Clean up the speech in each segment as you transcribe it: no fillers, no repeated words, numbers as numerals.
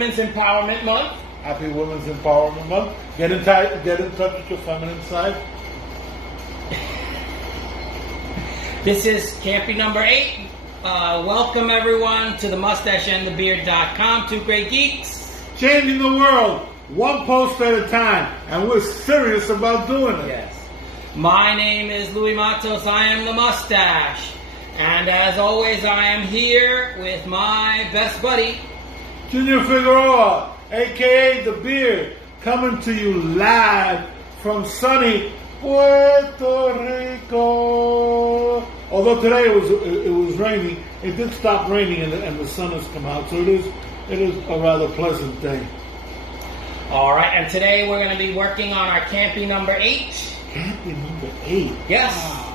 Women's Empowerment Month. Happy Women's Empowerment Month. Get in touch with your feminine side. This is C.A.M.P.Y number 8. Welcome everyone to the mustacheandthebeard.com. Two great geeks. Changing the world, one post at a time. And we're serious about doing it. Yes. My name is Louis Matos. I am the Mustache. And as always, I am here with my best buddy, Junior Figueroa, a.k.a. The Beard, coming to you live from sunny Puerto Rico. Although today it was raining, it did stop raining and the sun has come out, so it is a rather pleasant day. All right, and today we're going to be working on our C.A.M.P.Y number 8. C.A.M.P.Y number 8. Yes. Wow.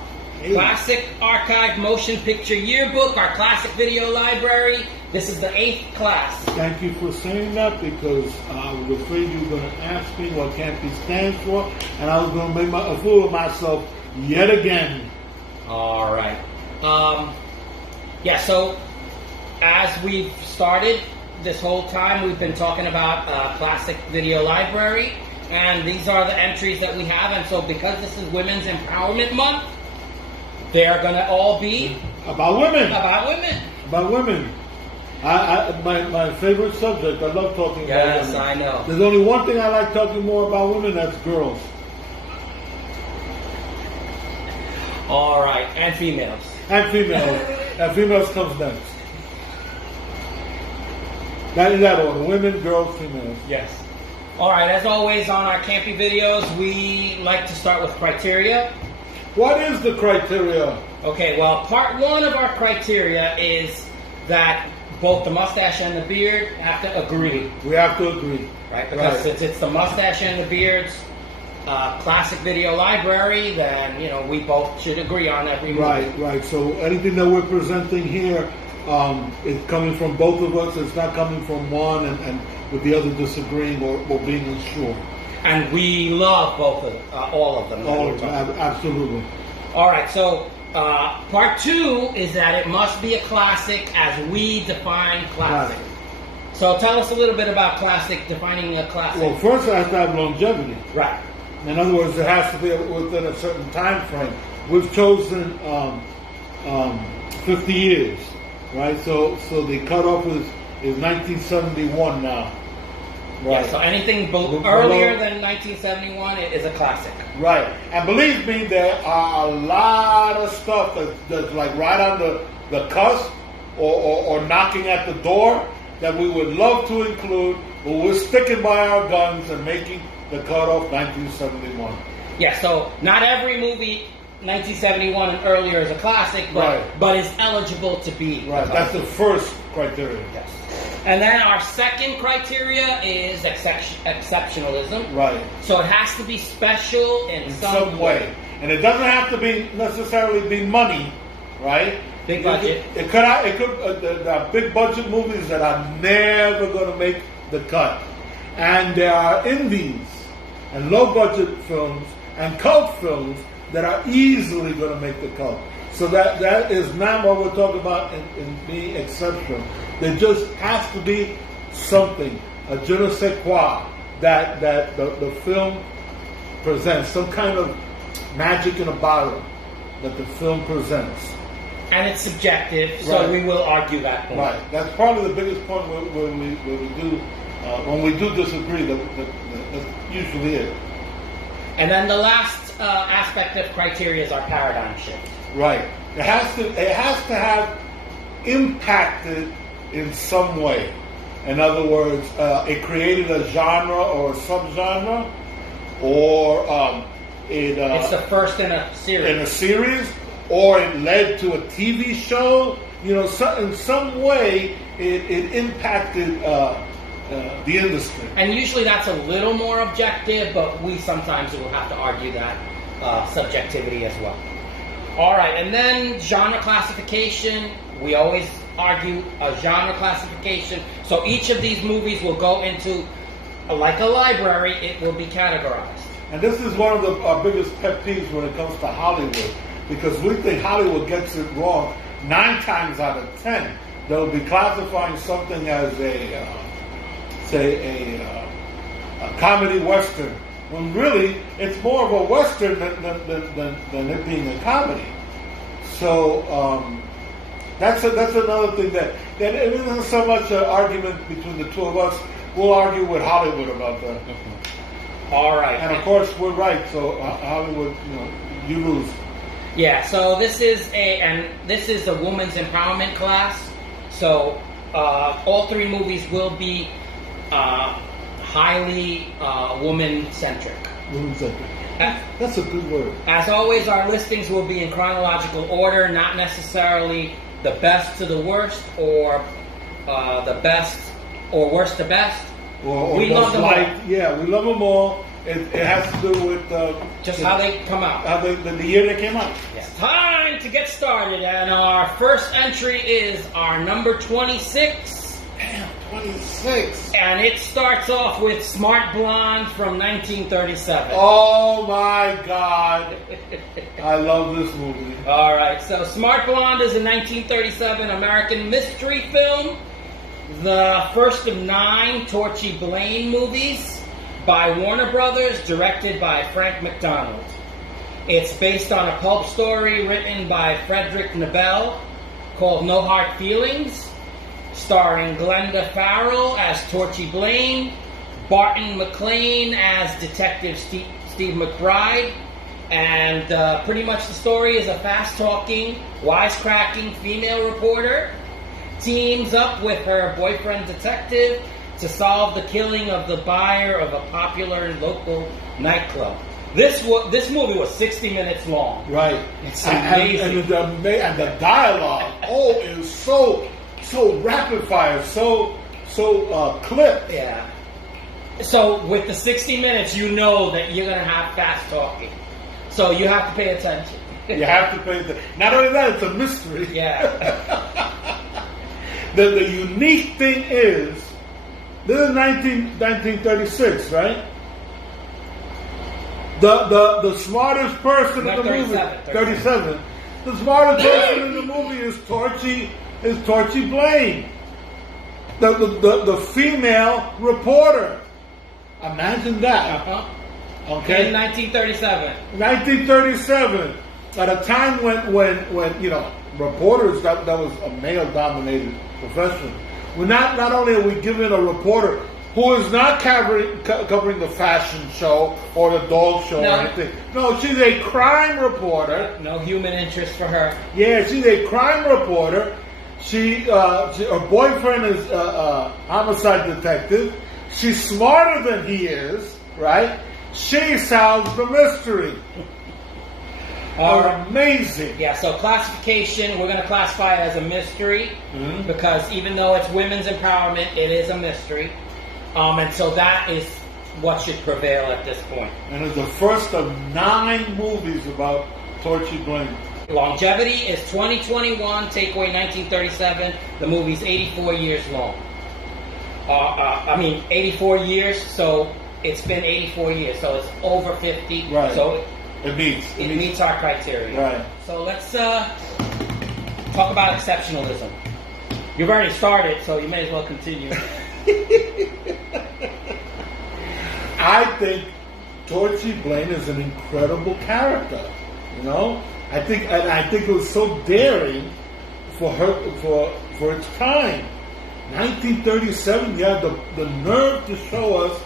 Classic Archived Motion Picture Yearbook, our classic video library. This is the 8th class. Thank you for saying that, because I was afraid you were going to ask me what C.A.M.P.Y stands for, and I was going to make a fool of myself yet again. All right. So as we've started this whole time, we've been talking about classic video library, and these are the entries that we have. And so because this is Women's Empowerment Month, they are going to all be about women. About women. About women. My favorite subject. I love talking about women. Yes, I know. There's only one thing I like talking more about women. That's girls. All right, and females. And females. And females comes next. That is that order. Women, girls, females. Yes. All right, as always on our C.A.M.P.Y videos, we like to start with criteria. What is the criteria? Okay, well, part 1 of our criteria is that both the Mustache and the Beard have to agree. We have to agree. Right, because since it's the Mustache and the Beard's classic video library, then, we both should agree on every movie. Right. So anything that we're presenting here is coming from both of us. It's not coming from one and with the other disagreeing or being unsure. And we love both of all of them. All of them, absolutely. All right, so part 2 is that it must be a classic as we define classic. So tell us a little bit about classic, defining a classic. Well, first it has to have longevity. Right. In other words, it has to be within a certain time frame. We've chosen 50 years, right? So the cutoff is 1971 now. Right. Yeah, so anything earlier than 1971 is a classic. Right. And believe me, there are a lot of stuff that's like right on the cusp or knocking at the door that we would love to include, but we're sticking by our guns and making the cutoff 1971. Yeah, so not every movie 1971 and earlier is a classic, but is eligible to be. Right. That's the first criteria. Yes. And then our second criteria is exceptionalism. Right. So it has to be special in some way. And it doesn't have to be necessarily be money, right? Big budget. It could there are big budget movies that are never going to make the cut. And there are indies and low budget films and cult films that are easily going to make the cut. So that is not what we're talking about in being exceptional. There just has to be something, a je ne sais quoi, that the film presents, some kind of magic in a bottle that the film presents. And it's subjective, so we will argue that point. Right. That's probably the biggest point when we do disagree. That's usually it. And then the last aspect of criteria is our paradigm shift. Right. It has to have impacted in some way. In other words, it created a genre or a subgenre, or it's the first in a series. In a series, or it led to a TV show. In some way, it impacted the industry. And usually that's a little more objective, but we sometimes will have to argue that subjectivity as well. All right, and then genre classification. We always argue a genre classification. So each of these movies will go into, like a library, it will be categorized. And this is one of our biggest pet peeves when it comes to Hollywood, because we think Hollywood gets it wrong 9 times out of 10. They'll be classifying something as a say, a comedy western, when really it's more of a western than it being a comedy. So that's another thing that it isn't so much an argument between the two of us. We'll argue with Hollywood about that. All right. And of course, we're right. So Hollywood, you lose. Yeah. So this is a women's empowerment class. So all three movies will be highly woman-centric. Woman-centric. That's a good word. As always, our listings will be in chronological order, not necessarily the best to the worst, or the best or worst to best. Or we love them all. Yeah, we love them all. It has to do with just how they come out. How the year they came out. It's time to get started, and our first entry is our number 26. Damn, 26. And it starts off with Smart Blonde from 1937. Oh my God. I love this movie. All right, so Smart Blonde is a 1937 American mystery film, the first of 9 Torchy Blane movies by Warner Brothers, directed by Frank McDonald. It's based on a pulp story written by Frederick Nobel called No Hard Feelings, starring Glenda Farrell as Torchy Blane, Barton McLean as Detective Steve McBride, and pretty much the story is a fast-talking, wisecracking female reporter teams up with her boyfriend detective to solve the killing of the buyer of a popular local nightclub. This movie was 60 minutes long. Right. It's amazing. And the dialogue, is so rapid fire, so clipped. Yeah. So with the 60 minutes, you know that you're going to have fast talking. So you have to pay attention. You have to pay attention. Not only that, it's a mystery. Yeah. The unique thing is, this is 1936, right? The smartest person in the movie, 37. The smartest person in the movie is Torchy Blane, the female reporter. Imagine that. Okay. In 1937. 1937, at a time when reporters, that was a male-dominated profession. We're not only are we giving a reporter who is not covering the fashion show or the dog show or anything. No, she's a crime reporter. No human interest for her. Yeah, she's a crime reporter. Her boyfriend is a homicide detective. She's smarter than he is, right? She solves the mystery. Amazing. Yeah, so classification, we're going to classify it as a mystery because even though it's women's empowerment, it is a mystery. And so that is what should prevail at this point. And it's the first of 9 movies about Torchy Blane. Longevity is 2021, takeaway 1937. The movie's 84 years long. 84 years, so it's been 84 years, so it's over 50. Right. So it meets our criteria. Right. So let's talk about exceptionalism. You've already started, so you may as well continue. I think Torchy Blane is an incredible character. I think it was so daring for its time. 1937, you had the nerve to show us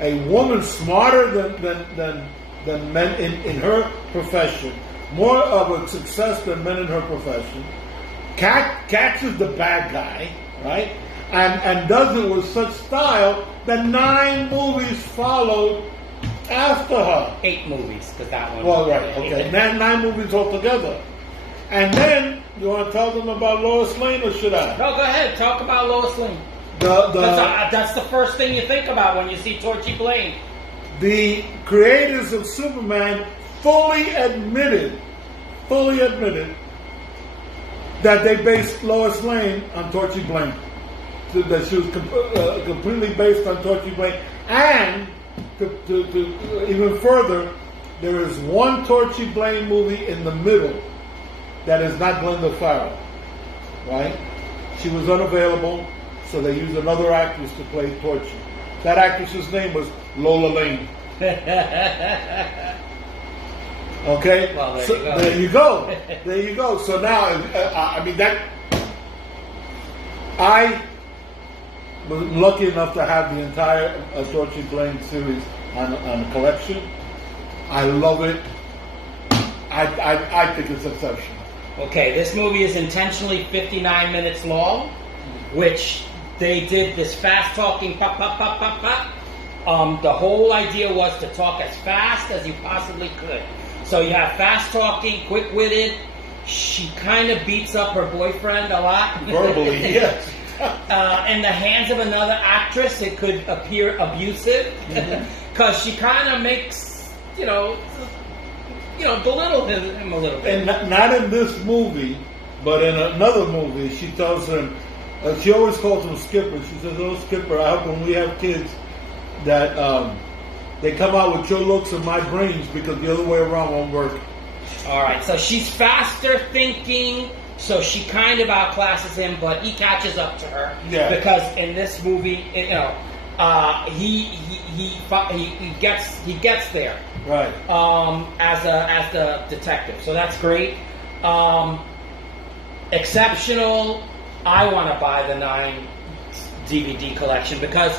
a woman smarter than men in her profession, more of a success than men in her profession, catches the bad guy, right? And does it with such style that 9 movies followed after her. 8 movies, because that one. Well, right, okay. 9 movies altogether. And then, you want to tell them about Lois Lane, or should I? No, go ahead. Talk about Lois Lane. That's the first thing you think about when you see Torchy Blane. The creators of Superman fully admitted that they based Lois Lane on Torchy Blane. That she was completely based on Torchy Blane. And to even further, there is one Torchy Blane movie in the middle that is not Glenda Farrell. Right? She was unavailable, so they used another actress to play Torchy. That actress's name was Lola Lane. Okay, Well, there so, you go. there you go. There you go. So now, I mean that. I was lucky enough to have the entire Torchy Blaine series on a collection. I love it. I think it's exceptional. Okay, this movie is intentionally 59 minutes long, which they did this fast talking pop, pop, pop, pop, pop. The whole idea was to talk as fast as you possibly could. So you have fast talking, quick witted. She kind of beats up her boyfriend a lot. Verbally, yes. In the hands of another actress, it could appear abusive because she kind of makes, belittle him a little bit. And not in this movie, but in another movie, she tells him, she always calls him Skipper. She says, "Oh, Skipper, I hope when we have kids that they come out with your looks and my brains, because the other way around won't work." All right, so she's faster thinking, so she kind of outclasses him, but he catches up to her. Yeah. Because in this movie, he gets there. Right. As the detective, so that's great. Exceptional. I want to buy the 9 DVD collection because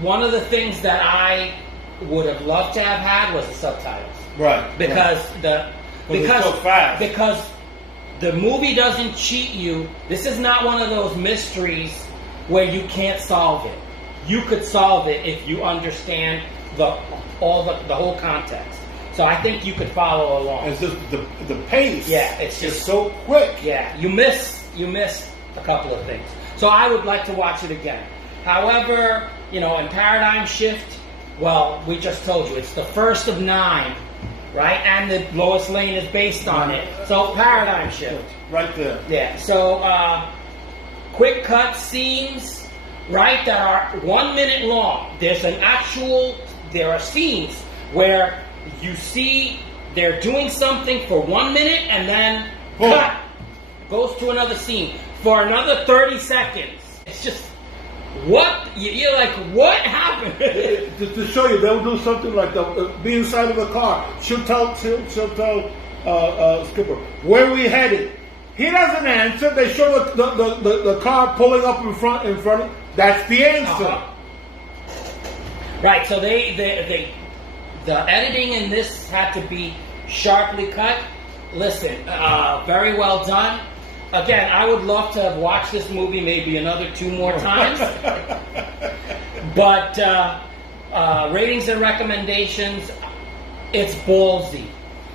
one of the things that I would have loved to have had was the subtitles. Right. Because it's so fast. Because the movie doesn't cheat you. This is not one of those mysteries where you can't solve it. You could solve it if you understand the whole context. So I think you could follow along. It's just the pace. Yeah, it's just so quick. Yeah, you miss a couple of things. So I would like to watch it again. However, in Paradigm Shift, well, we just told you it's the first of 9, right? And the Lois Lane is based on it. So Paradigm Shift. Right there. Yeah. So quick cut scenes, right, that are 1 minute long. There are scenes where you see they're doing something for 1 minute and then boom, cut. Goes to another scene for another 30 seconds. It's just, what? You're like, what happened? to show you, they'll do something like be inside of the car. She'll tell Skipper, where are we headed? He doesn't answer. They show the car pulling up in front. That's the answer. Uh-huh. Right. So the editing in this had to be sharply cut. Listen, very well done. Again, I would love to have watched this movie maybe another 2 more times. But ratings and recommendations, it's ballsy.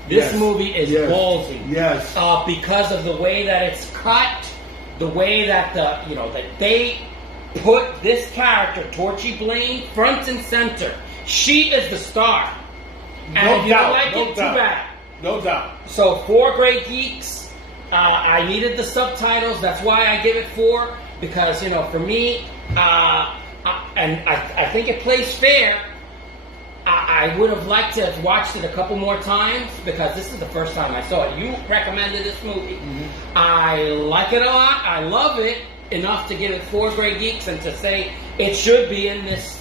This movie is ballsy. Yes. Because of the way that it's cut, the way that that they put this character, Torchy Blaine, front and center. She is the star. And if you don't like it, too bad. No doubt. So 4 great geeks. I needed the subtitles. That's why I give it 4. Because, for me, I think it plays fair. I would have liked to have watched it a couple more times because this is the first time I saw it. You recommended this movie. Mm-hmm. I like it a lot. I love it enough to give it 4 great geeks and to say it should be in this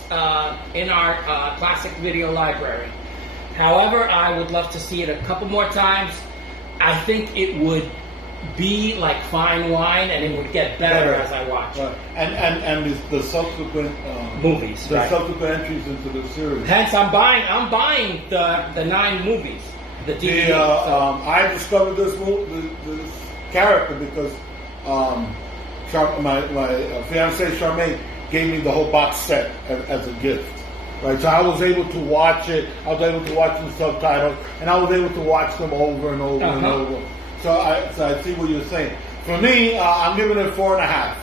in our classic video library. However, I would love to see it a couple more times. I think it would be like fine wine, and it would get better as I watch it. And the subsequent movies, the subsequent entries into the series. Hence, I'm buying the 9 movies. The DVD. I discovered this character because my fiancée Charmaine gave me the whole box set as a gift. Right, so I was able to watch it. I was able to watch the subtitles, and I was able to watch them over and over and over. So I see what you're saying. For me, I'm giving it 4.5.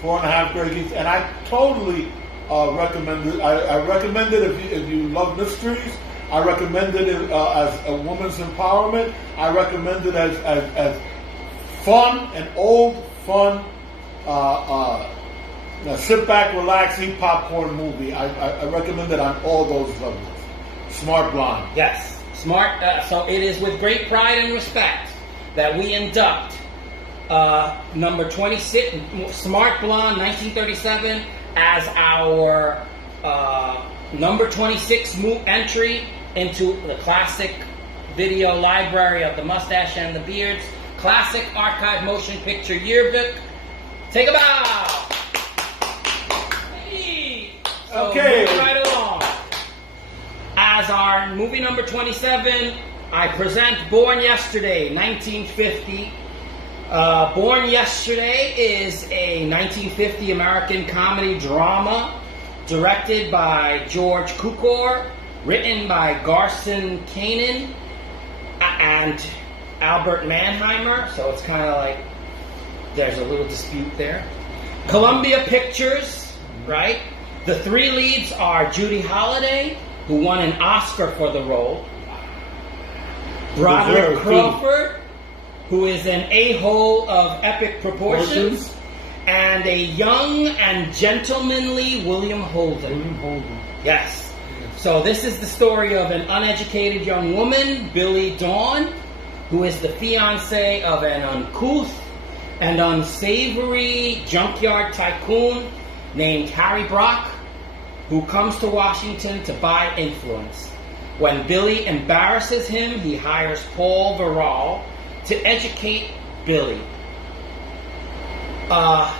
4.5 great geeks, and I totally recommend it. I recommend it if you love mysteries. I recommend it as a woman's empowerment. I recommend it as fun, an old fun. Sit back, relax, eat popcorn movie. I recommend it on all those levels. Smart Blonde. Yes, smart. So it is with great pride and respect that we induct number 26, Smart Blonde, 1937, as our number 26 entry into the classic video library of the Mustache and the Beards, classic Archived Motion Picture Yearbook. Take a bow. Hey. So Okay. moving right along. As our movie number 27, I present Born Yesterday, 1950. Born Yesterday is a 1950 American comedy drama directed by George Cukor, written by Garson Kanin and Albert Mannheimer, so it's kind of like there's a little dispute there. Columbia Pictures, right? The three leads are Judy Holliday, who won an Oscar for the role, Broderick Crawford, who is an a-hole of epic proportions, and a young and gentlemanly William Holden. Yes. So this is the story of an uneducated young woman, Billy Dawn, who is the fiancée of an uncouth and unsavory junkyard tycoon named Harry Brock, who comes to Washington to buy influence. When Billy embarrasses him, he hires Paul Verral to educate Billy.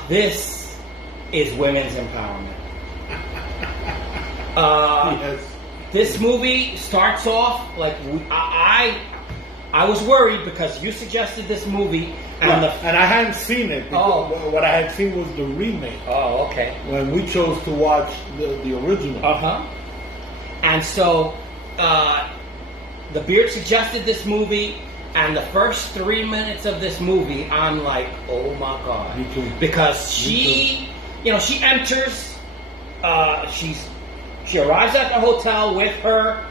This is women's empowerment. Yes. This movie starts off like I was worried because you suggested this movie and and I hadn't seen it. What I had seen was the remake. Oh, okay. When we chose to watch the original. And so the Beard suggested this movie, and the first 3 minutes of this movie, I'm like, oh my God. Me too. Because she enters, she arrives at the hotel with her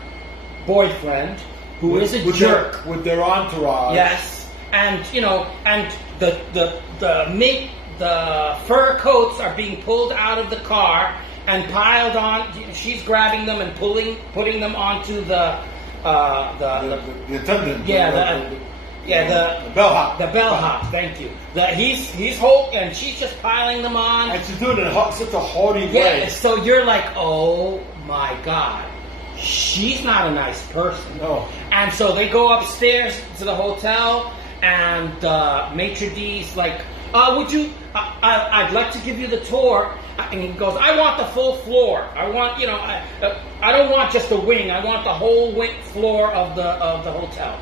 boyfriend, who is a jerk. With their entourage. Yes. And, and the fur coats are being pulled out of the car and piled on. She's grabbing them and putting them onto the attendant. The bellhop. The bellhop. Thank you. He's holding, and she's just piling them on. And she's doing it in such a haughty Yeah. way. So you're like, oh my God, she's not a nice person. No. And so they go upstairs to the hotel, and Maitre D's like, would you? I'd like to give you the tour. And he goes, I want the full floor. I want, I don't want just a wing. I want the whole floor of the hotel.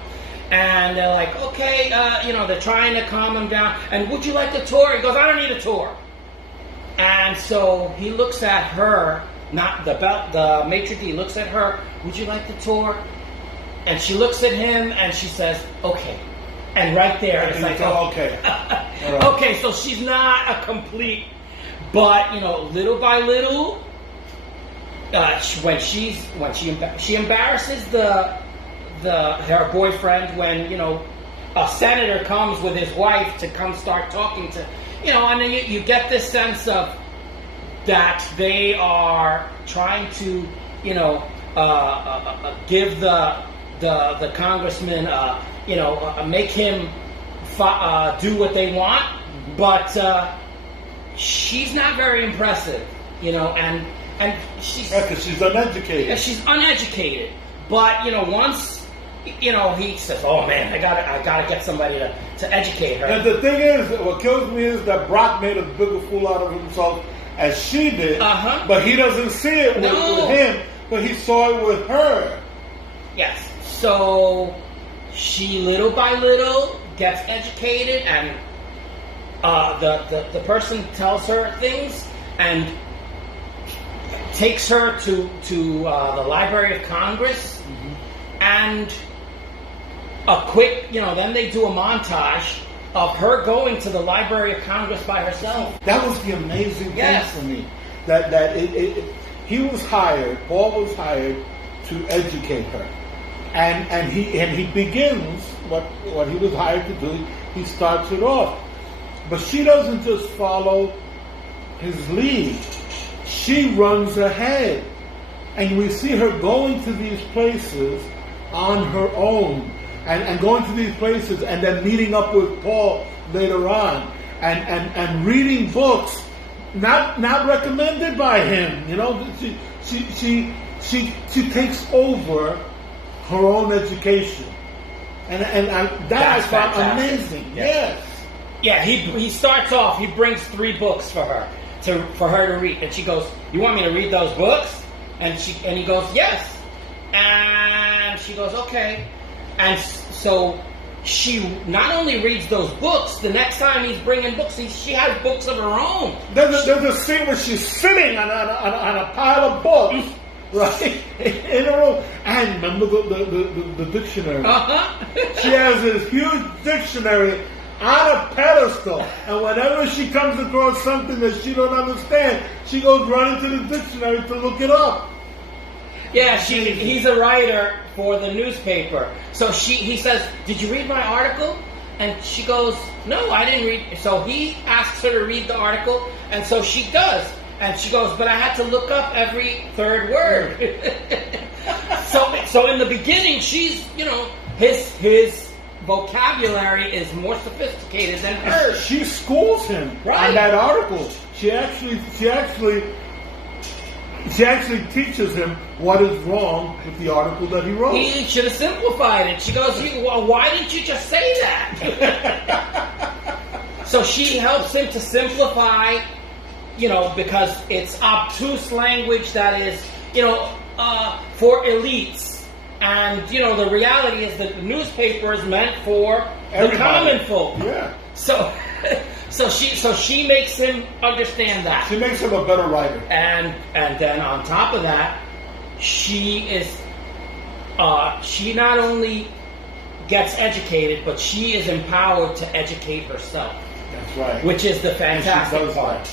And they're like, okay, they're trying to calm him down. And would you like the tour? He goes, I don't need a tour. And so he looks at her, not the maitre d' looks at her. Would you like the tour? And she looks at him and she says, okay. And right there, it's like, okay. Right. Okay, so she's not a complete, but little by little, when she embarrasses her boyfriend when a senator comes with his wife to come start talking to and then you get this sense of that they are trying to give the congressman make him do what they want, but she's not very impressive, and she's she's uneducated. Yeah, she's uneducated. But once he says, "Oh man, I gotta get somebody to educate her." And the thing is, what kills me is that Brock made a bigger fool out of himself as she did, but he doesn't see it with him, but he saw it with her. Yes. So she little by little gets educated, and the person tells her things and takes her to the Library of Congress, and a quick, then they do a montage of her going to the Library of Congress by herself. That was the amazing thing for me. That Paul was hired to educate her, and he begins what he was hired to do. He starts it off, but she doesn't just follow his lead. She runs ahead, and we see her going to these places on her own, and going to these places, and then meeting up with Paul later on, and reading books not recommended by him. You know, she takes over her own education, and that I found amazing. Yes. Yeah, he starts off. He brings 3 books for her to read, and she goes, "You want me to read those books?" And he goes, "Yes." And she goes, "Okay." And so she not only reads those books. The next time he's bringing books, she has books of her own. There's a scene where she's sitting on a pile of books, right, in a room. And remember the dictionary. She has this huge dictionary on a pedestal, and whenever she comes across something that she don't understand, she goes running to the dictionary to look it up. Yeah, he's a writer for the newspaper. So he says, "Did you read my article?" And she goes, "No, I didn't read." So he asks her to read the article, and so she does. And she goes, "But I had to look up every 3rd word." So in the beginning, she's, his vocabulary is more sophisticated than hers. She schools him on that article. She actually teaches him what is wrong with the article that he wrote. He should have simplified it. She goes, "Why didn't you just say that?" So she helps him to simplify, because it's obtuse language that is, for elites. And, the reality is that the newspaper is meant for the common folk. Yeah. So she makes him understand that. She makes him a better writer. And then on top of that, she not only gets educated, but she is empowered to educate herself. That's right. Which is the fantastic part.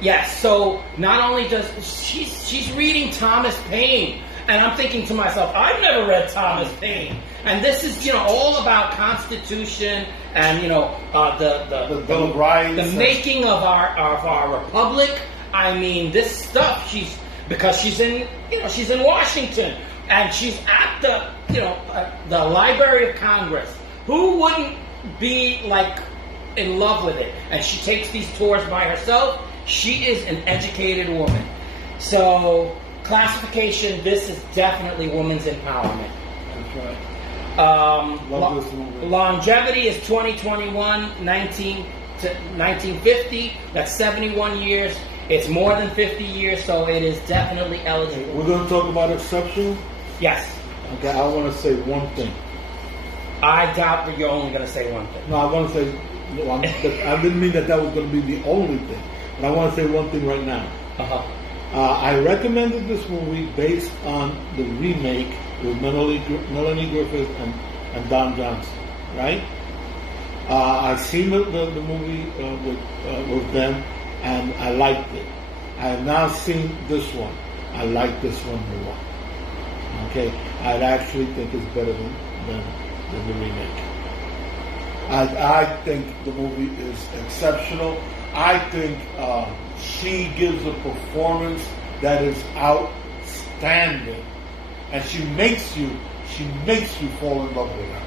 Yes. So not only does she's reading Thomas Paine. And I'm thinking to myself, I've never read Thomas Paine, and this is all about Constitution and the Bill of Rights, the making of our republic. I mean, this stuff. Because she's in Washington, and she's at the Library of Congress. Who wouldn't be in love with it? And she takes these tours by herself. She is an educated woman. So. Classification, this is definitely women's empowerment. That's right. Love this movie. Longevity is 2021, 1950. That's 71 years. It's more than 50 years, so it is definitely eligible. We're going to talk about exceptional? Yes. Okay, I want to say one thing. I doubt that you're only going to say one thing. No, I want to say, I didn't mean that was going to be the only thing. But I want to say one thing right now. I recommended this movie based on the remake with Melanie Griffith and Don Johnson, right? I've seen the movie with them, and I liked it. I have now seen this one. I like this one more. Okay, I actually think it's better than the remake. I think the movie is exceptional. I think she gives a performance that is outstanding, and she makes you fall in love with her.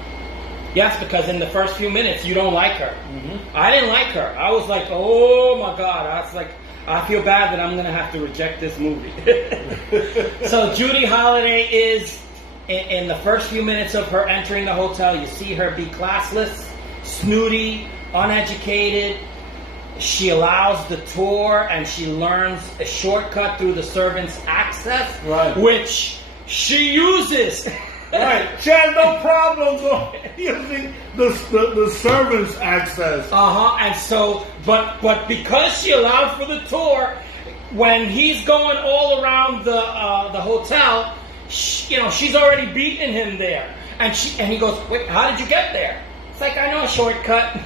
Yes, because in the first few minutes you don't like her. Mm-hmm. I didn't like her. I was like, oh my God. I was like, I feel bad that I'm going to have to reject this movie. So Judy Holliday is, in the first few minutes of her entering the hotel, you see her be classless, snooty, uneducated. She allows the tour, and she learns a shortcut through the servants' access, right, which she uses. Right. She has no problem using the servants' access. And so, but because she allowed for the tour, when he's going all around the hotel, she's already beaten him there, and he goes, "Wait, how did you get there?" It's like, I know a shortcut.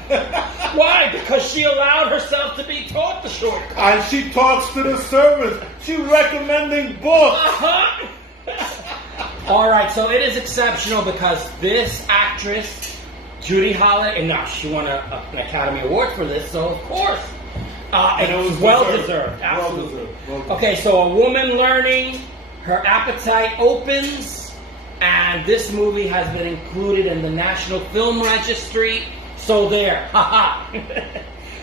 Why? Because she allowed herself to be taught the shortcut. And she talks to the servants. She's recommending books. All right, so it is exceptional because this actress, Judy Holliday, and she won an Academy Award for this, so of course. And it was well-deserved. Absolutely. Well-deserved. Okay, so a woman learning, her appetite opens, and this movie has been included in the National Film Registry. So there, haha.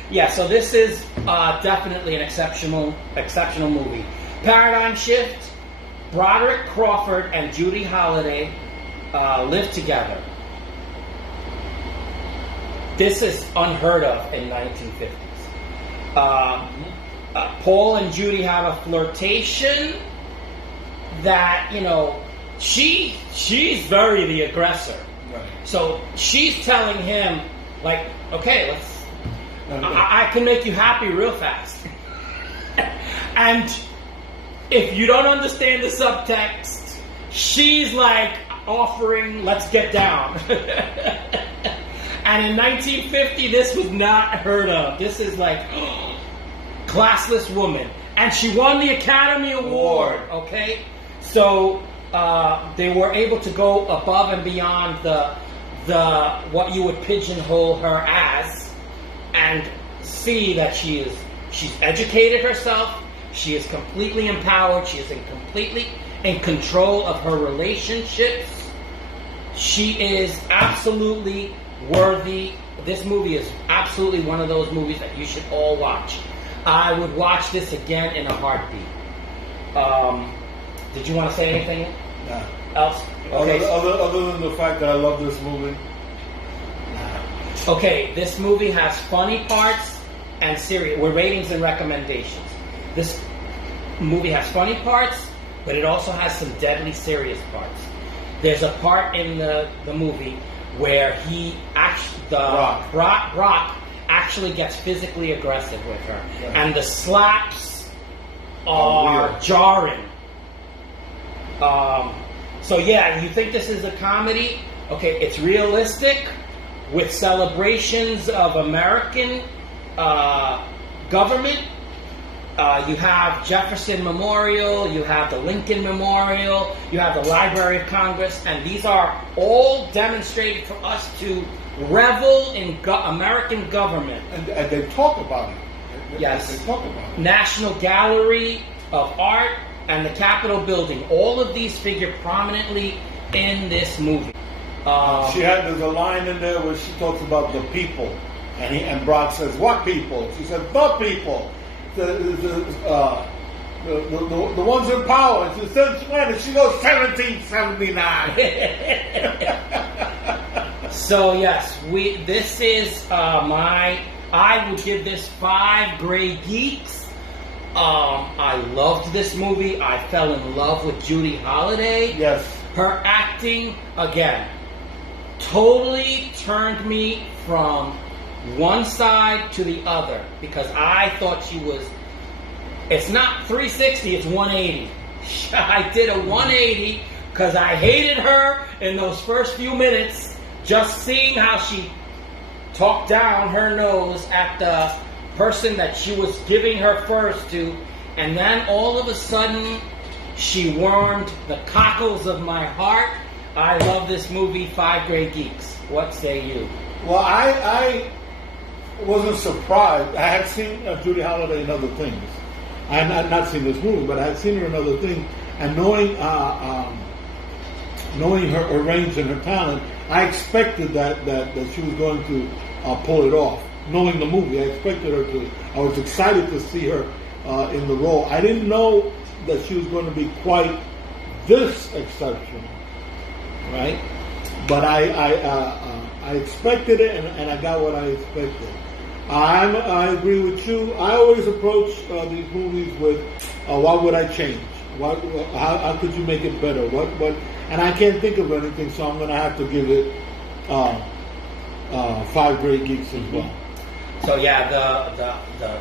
Yeah, so this is definitely an exceptional movie. Paradigm shift. Broderick Crawford and Judy Holliday live together. This is unheard of in 1950s. Paul and Judy have a flirtation that, you know, she's very the aggressor. Right. So she's telling him, like, okay, I can make you happy real fast. And if you don't understand the subtext, she's like offering, let's get down. And in 1950, this was not heard of. This is like, classless woman. And she won the Academy Award, okay? So they were able to go above and beyond the what you would pigeonhole her as, and see that she's educated herself, she is completely empowered, she is completely in control of her relationships. She is absolutely worthy. This movie is absolutely one of those movies that you should all watch. I would watch this again in a heartbeat. Did you want to say anything else? Okay. Other than the fact that I love this movie. Okay, this movie has funny parts and serious. We're ratings and recommendations. This movie has funny parts, but it also has some deadly serious parts. There's a part in the movie where Brock actually gets physically aggressive with her, and the slaps are jarring. So yeah, you think this is a comedy? Okay, it's realistic with celebrations of American government. You have Jefferson Memorial, you have the Lincoln Memorial, you have the Library of Congress, and these are all demonstrated for us to revel in American government. And they talk about it. Yes. They talk about it. National Gallery of Art and the Capitol Building. All of these figure prominently in this movie. There's a line in there where she talks about the people, and Brock says, "What people?" She said, "The people, the ones in power." And she says, "When?" And she goes, 1779. So yes, this is I would give this 5 gray geeks. I loved this movie. I fell in love with Judy Holliday. Yes. Her acting, again, totally turned me from one side to the other, because I thought she was, it's not 360, it's 180. I did a 180 because I hated her in those first few minutes, just seeing how she talked down her nose at the person that she was giving her first to, and then all of a sudden she warmed the cockles of my heart. I love this movie, 5 Gray Geeks. What say you? Well, I wasn't surprised. I had seen Judy Holliday in other things. I had not seen this movie, but I had seen her in other things. And knowing her range and her talent, I expected that she was going to pull it off. Knowing the movie, I expected her to. I was excited to see her in the role. I didn't know that she was going to be quite this exceptional, right? But I expected it, and I got what I expected. I agree with you. I always approach these movies with, what would I change? How could you make it better? What? And I can't think of anything, so I'm going to have to give it 5 Great Geeks as well. So yeah, the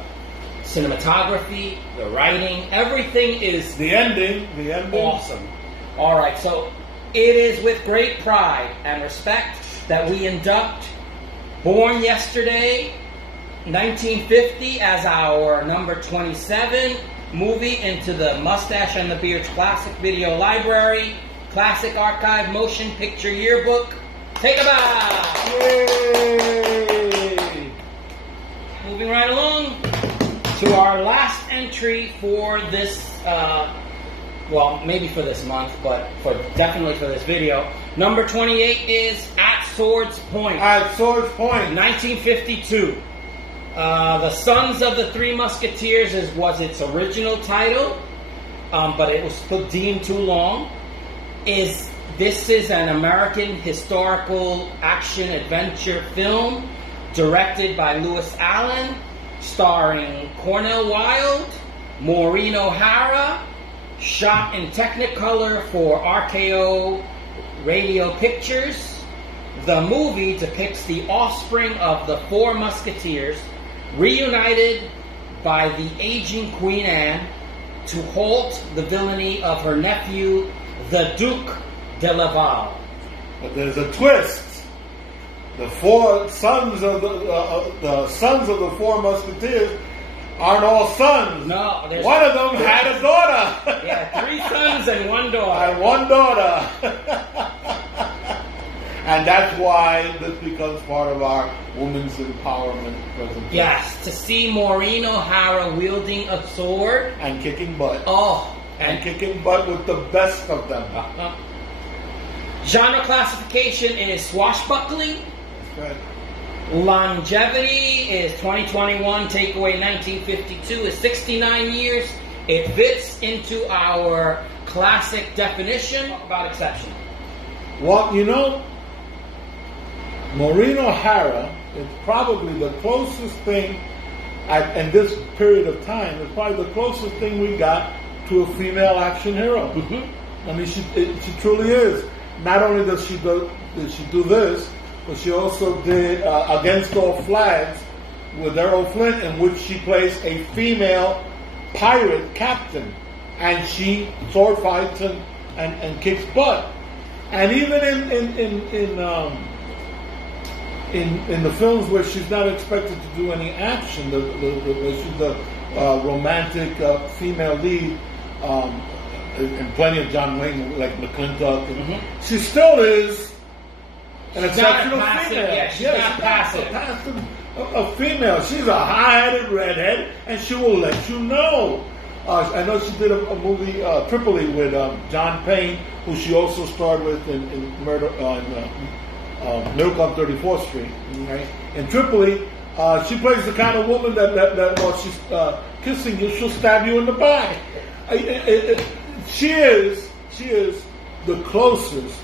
cinematography, the writing, everything is the ending awesome. All right, so it is with great pride and respect that we induct Born Yesterday, 1950, as our number 27 movie into the Mustache and the Beard's Classic Video Library, Classic Archived Motion Picture Yearbook. Take a bow! Yay! Moving right along to our last entry for this, well, maybe for this month, but definitely for this video. Number 28 is At Swords Point. At Swords Point. 1952. The Sons of the Three Musketeers was its original title, but it was deemed too long. This is an American historical action adventure film directed by Lewis Allen, starring Cornel Wilde, Maureen O'Hara, shot in Technicolor for RKO Radio Pictures. The movie depicts the offspring of the four musketeers reunited by the aging Queen Anne to halt the villainy of her nephew, the Duke de Laval. But there's a twist. The four sons of the sons of the four musketeers aren't all sons. No, one of them had a daughter. Yeah, 3 sons and 1 daughter. And 1 daughter. And that's why this becomes part of our women's empowerment presentation. Yes, to see Maureen O'Hara wielding a sword and kicking butt. Oh, and kicking butt with the best of them. Genre classification is swashbuckling. That's right. Longevity is 2021. Takeaway 1952 is 69 years. It fits into our classic definition. Talk about exception. Well, you know, Maureen O'Hara is probably the closest thing, in this period of time, is probably the closest thing we got to a female action hero. Mm-hmm. I mean, she truly is. Not only did she do this, but she also did Against All Flags with Errol Flynn, in which she plays a female pirate captain, and she sword fights and kicks butt. And even in the films where she's not expected to do any action, she's the romantic female lead, and plenty of John Wayne, like McClintock, and she still is an exceptional female. Yeah, she's not passive. A female. She's a high-headed redhead, and she will let you know. I know she did a movie, Tripoli, with John Payne, who she also starred with in Murder on Milk on 34th Street. Right? In Tripoli, she plays the kind of woman that while she's kissing you, she'll stab you in the back. She is the closest,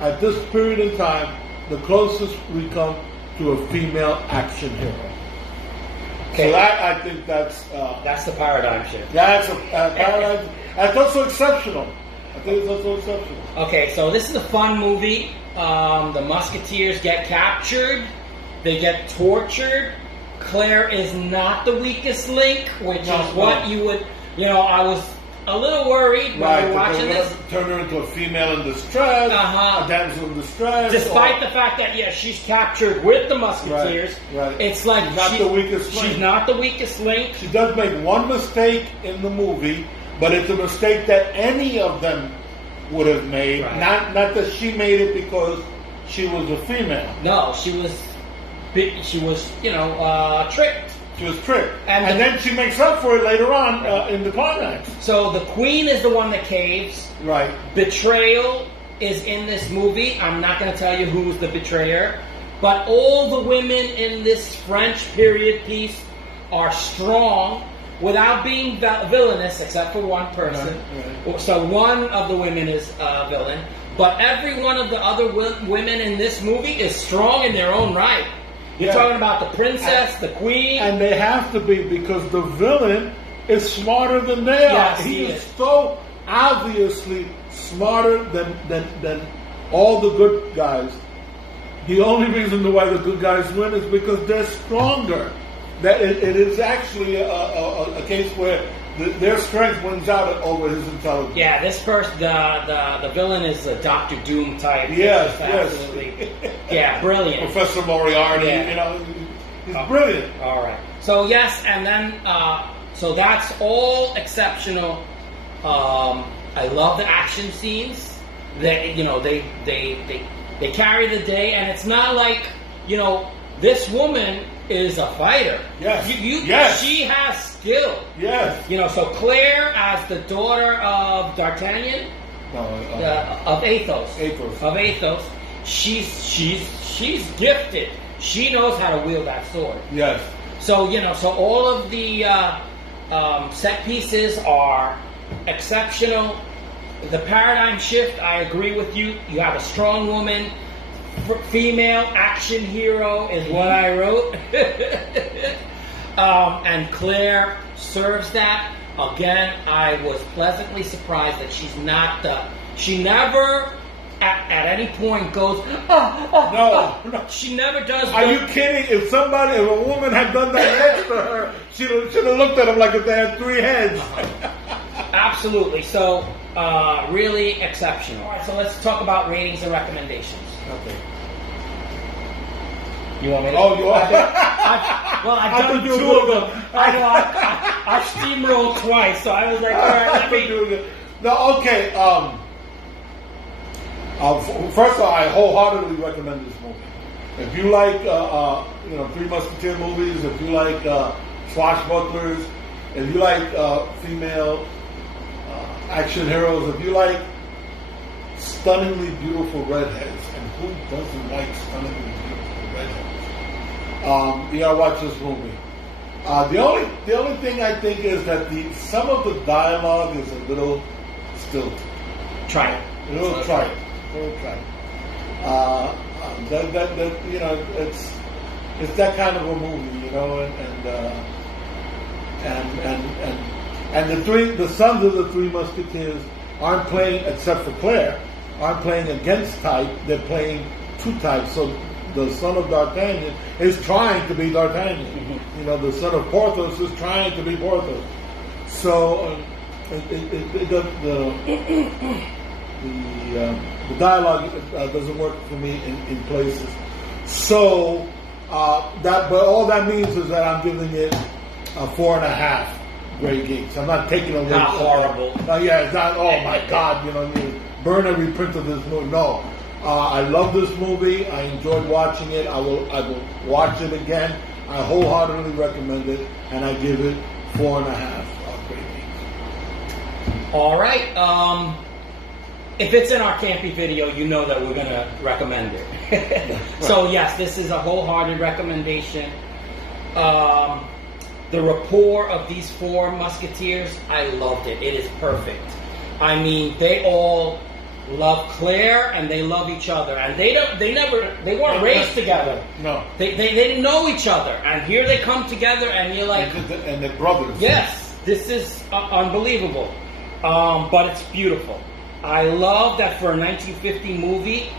at this period in time, the closest we come to a female action hero. Okay. So I think that's the paradigm shift. That's a paradigm. That's also exceptional. I think it's also exceptional. Okay, so this is a fun movie. The Musketeers get captured. They get tortured. Claire is not the weakest link, which is what you would, I was a little worried when we were watching this. Turn her into a female in distress, a damsel in distress. Despite the fact that, she's captured with the Musketeers. Right. It's like she's not the weakest link. She's not the weakest link. She does make one mistake in the movie, but it's a mistake that any of them would have made. Right. Not that she made it because she was a female. No, she was tricked. She was tricked. And then she makes up for it later on in the climax. So the queen is the one that caves. Right. Betrayal is in this movie. I'm not going to tell you who's the betrayer. But all the women in this French period piece are strong without being villainous, except for one person. Right. So one of the women is a villain. But every one of the other women in this movie is strong in their own right. You're talking about the princess, the queen. And they have to be, because the villain is smarter than they are. Yes, he is so obviously smarter than all the good guys. The only reason why the good guys win is because they're stronger. That it is actually a case where their strength wins out over his intelligence. Yeah, this person, the villain is a Dr. Doom type. Yes. Absolutely. Yeah, brilliant. Professor Moriarty, he's brilliant. All right. So yes, and then so that's all exceptional. I love the action scenes. They they carry the day, and it's not like this woman is a fighter. Yes. Yes. She has skill. Yes. So Claire, as the daughter of D'Artagnan, of Athos. Of Athos, she's gifted. She knows how to wield that sword. Yes. So so all of the set pieces are exceptional. The paradigm shift, I agree with you. You have a strong woman, female action hero is what I wrote. And Claire serves that. Again, I was pleasantly surprised that she never at any point goes, No. She never does. Are you kidding? If a woman had done that next to her, she'd have looked at him like if they had three heads. Absolutely. So, really exceptional. All right, so let's talk about ratings and recommendations. Okay. You want me to? Oh, you are? I've done two of them. I know. I steamrolled twice, so I was like, all right, let me. No, okay. First of all, I wholeheartedly recommend this movie. If you like, Three Musketeer movies, if you like swashbucklers, if you like female action heroes, if you like stunningly beautiful redheads, and who doesn't like stunningly beautiful redheads? You gotta watch this movie. The only thing I think is that some of the dialogue is a little stilted. Try it. A little trite. It's that kind of a movie, and the sons of the Three Musketeers aren't playing, except for Claire, aren't playing against type. They're playing two types. So the son of D'Artagnan is trying to be D'Artagnan. Mm-hmm. The son of Porthos is trying to be Porthos. So the dialogue doesn't work for me in places. So but all that means is that I'm giving it a 4.5 Grey Geeks. I'm not taking away. Not horrible. It's not. Oh my God! You burn every print of this movie. No, I love this movie. I enjoyed watching it. I will watch it again. I wholeheartedly recommend it, and I give it 4.5 Grey Geeks. All right. If it's in our C.A.M.P.Y video, you know that we're going to recommend it. So, yes, this is a wholehearted recommendation. The rapport of these four musketeers, I loved it. It is perfect. I mean, they all love Claire and they love each other. And they weren't raised together. No. They didn't know each other. And here they come together and you're like... And they're brothers. Yes, this is unbelievable. But it's beautiful. I love that for a 1950 movie,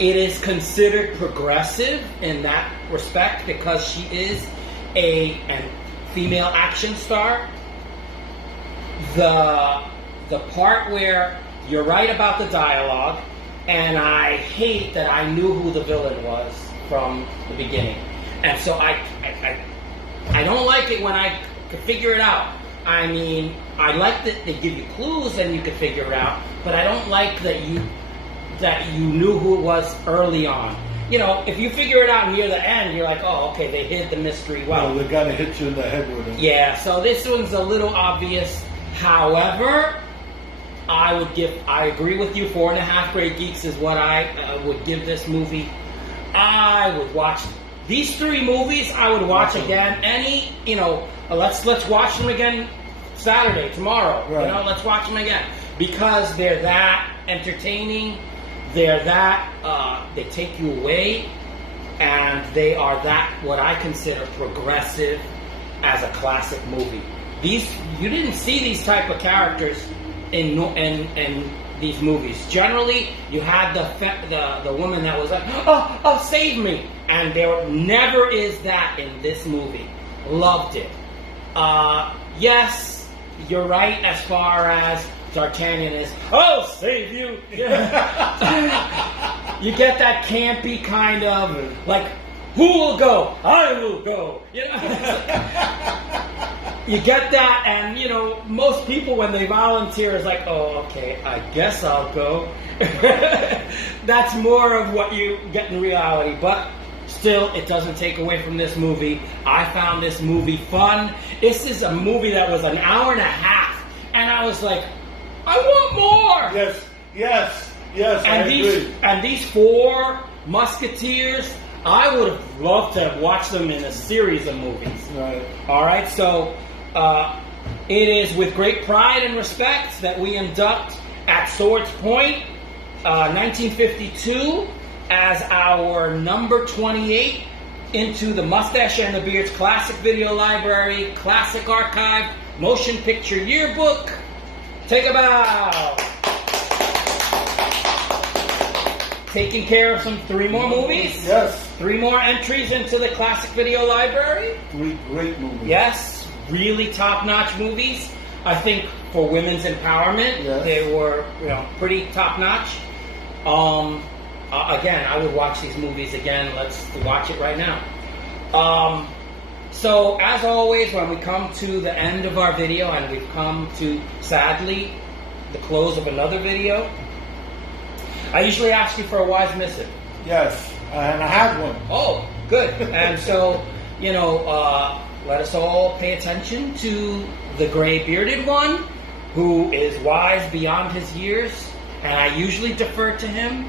it is considered progressive in that respect because she is a female action star. The part where you're right about the dialogue, and I hate that I knew who the villain was from the beginning, and so I don't like it when I could figure it out. I mean, I like that they give you clues and you can figure it out, but I don't like that you knew who it was early on. If you figure it out near the end, you're like, oh, okay, they hid the mystery well. They're gonna hit you in the head with it. Yeah, so this one's a little obvious. However, I agree with you. 4.5 Grey Geeks is what I would give this movie. I would watch these three movies. I would watch again. Let's watch them again Saturday, tomorrow. Right. Let's watch them again because they're that entertaining. They're that they take you away, and they are that what I consider progressive as a classic movie. You didn't see these type of characters in these movies. Generally, you had the woman that was like, oh, save me, and there never is that in this movie. Loved it. Yes, you're right as far as D'Artagnan is, I'll save you. You get that campy kind of, like, who will go? I will go. You get that, and, most people, when they volunteer, is like, oh, okay, I guess I'll go. That's more of what you get in reality, but still, it doesn't take away from this movie. I found this movie fun. This is a movie that was an hour and a half, and I was like, I want more. Yes. Yes, I agree. And these four Musketeers, I would have loved to have watched them in a series of movies. Right. All right, so it is with great pride and respect that we induct at Swords Point 1952 as our number 28 into the Mustache and the Beard's Classic Video Library, Classic Archived Motion Picture Yearbook. Take a bow. Taking care of some 3 more movies. Yes. 3 more entries into the Classic Video Library. 3 great movies. Yes, really top-notch movies. I think for women's empowerment, yes, they were pretty top-notch. Again, I would watch these movies again. Let's watch it right now. So, as always, when we come to the end of our video, and we've come to, sadly, the close of another video, I usually ask you for a wise missive. Yes, and I have one. Oh, good. And so, let us all pay attention to the gray-bearded one, who is wise beyond his years, and I usually defer to him.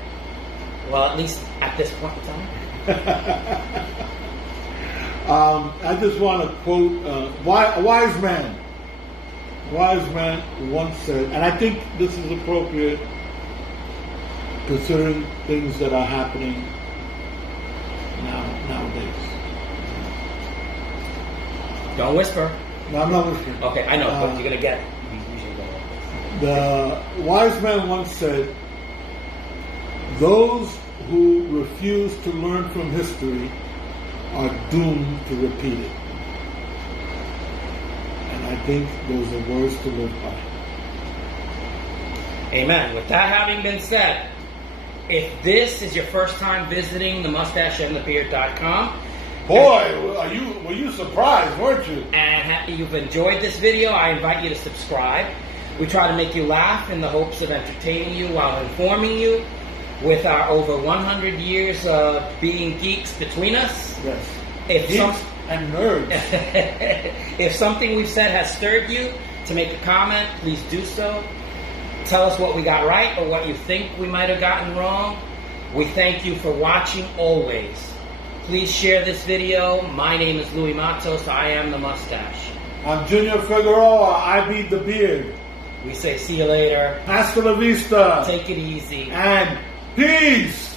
Well, at least at this point in time. I just want to quote a wise man. A wise man once said, and I think this is appropriate considering things that are happening nowadays. Don't whisper. No, I'm not whispering. Okay, I know, but you're going to get it. You usually go like this. The wise man once said, those who refuse to learn from history are doomed to repeat it. And I think those are words to live by. Amen. With that having been said, if this is your first time visiting the mustacheandthebeard.com, boy, were you surprised, weren't you? And you've enjoyed this video, I invite you to subscribe. We try to make you laugh in the hopes of entertaining you while informing you. With our over 100 years of being geeks between us, yes, geeks and nerds. If something we've said has stirred you to make a comment, please do so. Tell us what we got right or what you think we might have gotten wrong. We thank you for watching always. Please share this video. My name is Louis Matos. I am the Mustache. I'm Junior Figueroa. I be the Beard. We say see you later. Hasta la vista. Take it easy. And peace.